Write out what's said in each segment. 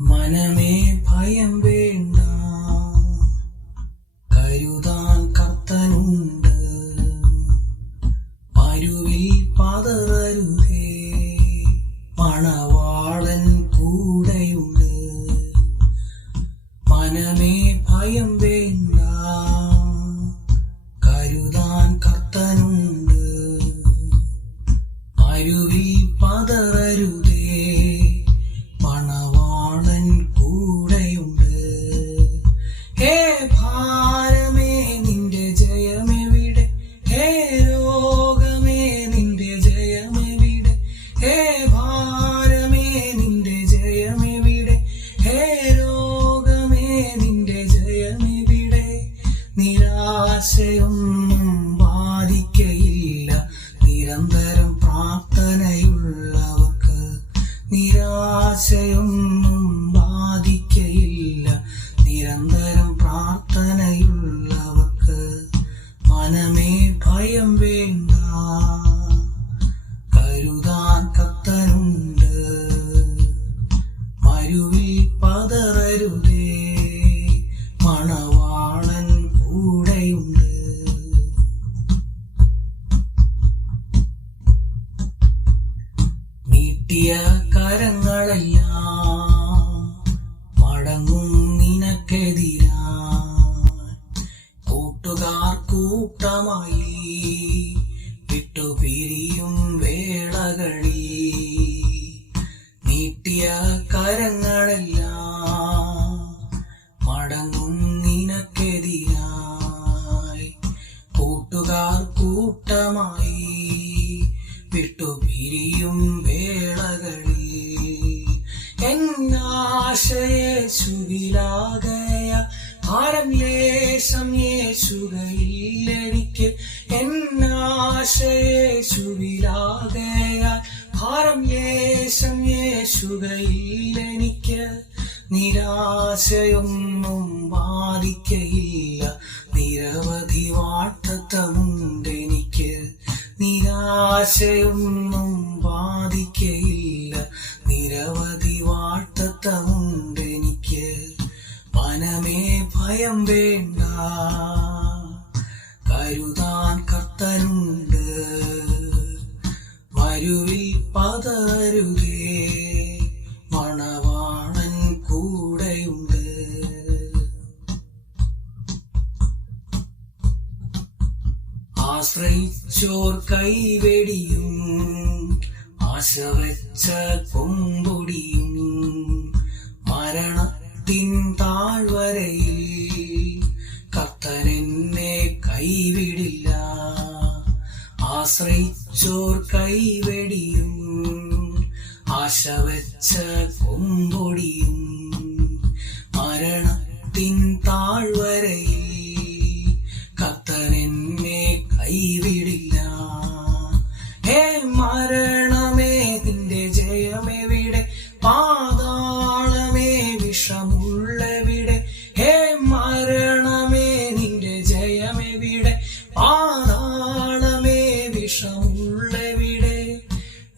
മനമേ ഭയം വേണ്ട, കരുതാൻ കർത്തനുണ്ട്. മരുവിൽ പതറരുതേ, മണവാളൻ കൂടെയുണ്ട്. മനമേ ഭയം വേണ്ട, കരുതാൻ കർത്തനുണ്ട്. മരുവിൽ പതറരുതേ, മണവാളൻ കൂടെയുണ്ട്. ഹേ ഭാരമേ നിന്റെ ജയമെവിടെ, ഹേ രോഗമേ നിന്റെ ജയമെവിടെ, ഹേ ഭാരമേ നിന്റെ ജയമെവിടെ, ഹേ രോഗമേ നിന്റെ ജയമെവിടെ. നിരാശയൊന്നും ബാധിക്കയില്ല നിരന്തരം പ്രാർത്ഥനയുള്ളവർക്ക്. നിരാശയൊന്നും ബാധിക്കയില്ല നിരന്തരം പ്രാർത്ഥനയുള്ളവർക്ക്. മനമേ ഭയം വേണ്ട, കരുതാൻ കർത്തനുണ്ട്. മരുവിൽ പതറരുതേ, മണവാളൻ കൂടെയുണ്ട്. നീട്ടിയ കരങ്ങളെല്ലാം മടങ്ങും നിനക്കെതിരാ. കൂട്ടുകാർ കൂട്ടമായി വിട്ടുപിരിയും വേളകളിൽ. നീട്ടിയ കരങ്ങളെല്ലാം മടങ്ങും നിനക്കെതിരായി. കൂട്ടുകാർ കൂട്ടമായി വിട്ടുപിരിയും വേളകളിൽ. എന്നാശയേശുവിലാകയ ഭാരം ലേശം യേശുകയില്ലെനിക്ക്. എന്നാശയേശുവിലാകയ ഭാരം ലേശം യേശുകയില്ലെനിക്ക്. നിരാശയൊന്നും ബാധിക്കയില്ല നിരവധി വാഗ്ദത്തമുണ്ടെനിക്ക്. നിരാശയൊന്നും ബാധിക്കയില്ല നിരവധി വാഗ്ദത്തമുണ്ടെനിക്ക്. മനമേ ഭയം വേണ്ട, കരുതാൻ കർത്തനുണ്ട്. മരുവിൽ പതറരുതേ, മണവാളൻ കൂടെയുണ്ട്. ആശ്രയിച്ചോർ കൈവെടിയും, ആശ വെച്ച കൊമ്പൊടിയും. മരണത്തിൻ താഴ്വരയിൽ കർത്തനെന്നെ കൈവിടില്ല. ആശ്രയിച്ചോർ കൈവെടിയും, ആശ വെച്ച കൊമ്പൊടിയും. മരണത്തിൻ താഴ്വരയിൽ കർത്തനെന്നെ കൈവിടില്ല. ഹേ മരണമേ നിന്റെ ജയമെവിടെ, പാതാളമേ വിഷമുള്ളവിടെ. ഹേ മരണമേ നിന്റെ ജയമെവിടെ, പാതാളമേ വിഷമുള്ളവിടെ.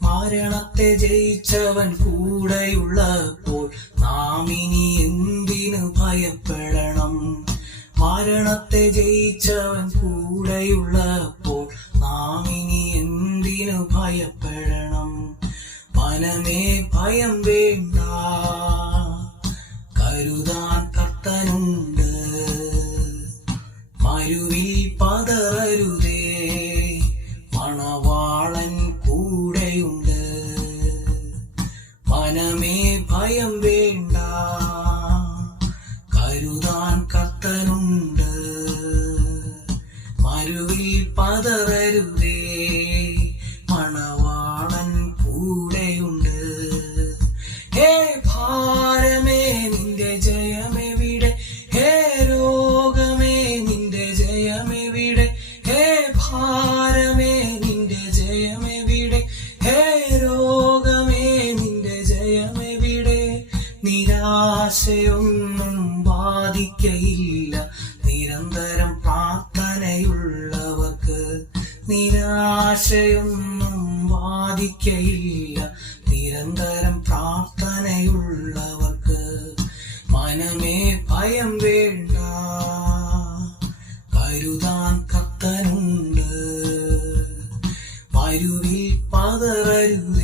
മരണത്തെ ജയിച്ചവൻ കൂടെയുള്ളപ്പോൾ നാം ഇനി എന്തിനു ഭയപ്പെടണം. മരണത്തെ ജയിച്ചവൻ കൂടെയുള്ളപ്പോൾ നാം ഇനി എന്തിനു ഭയപ്പെടണം. മനമേ ഭയം വേണ്ട, കരുതാൻ കർത്തനുണ്ട്. മരുവിൽ പതറരുതേ, മണവാളൻ കൂടെയുണ്ട്. മനമേ ഭയം വേണ്ട, കരുതാൻ കർത്തനുണ്ട്. മരുവിൽ പതറരുതേ, മണവാളൻ കൂടെയുണ്ട്. ഹേ ഭാരമേ നിന്റെ ജയമെവിടെ, ഹേ രോഗമേ നിന്റെ ജയമെവിടെ, ഹേ ഭാരമേ നിന്റെ ജയമെവിടെ, ഹേ രോഗമേ നിന്റെ ജയമെവിടെ. നിരാശയൊന്നും ബാധിക്കയില്ല നിരന്തരം പ്രാർത്ഥനയുള്ളവർക്ക്. നിരാശയൊന്നും ബാധിക്കയില്ല നിരന്തരം പ്രാർത്ഥനയുള്ളവർക്ക്. ഒരുത്തനുണ്ട്. വരുവിൽ പതറരുതേ,